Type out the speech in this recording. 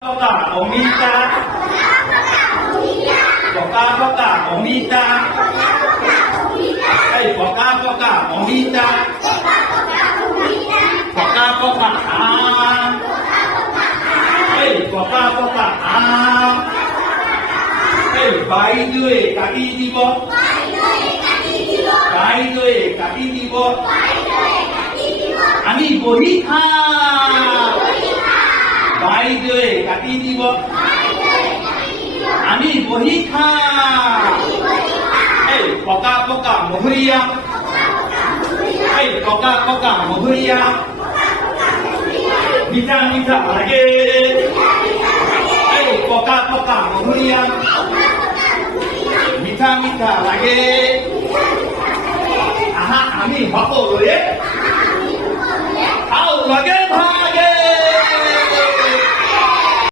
Poka omita, poka omita, hey poka omita, poka hey poka hey বাইদুয়ে কাটি দিব, বাইদুয়ে কাটি দিব, আমি বহি খাম, বাইদুয়ে কাটি দিব, আমি বহি খাম, এই পকা মধুৰিয়া, এই পকা মধুৰিয়া, মিঠা লাগে, এই পকা মধুৰিয়া, মিঠা লাগে, আহা আমি সকলোৱে খাওঁ লগে ভাগে।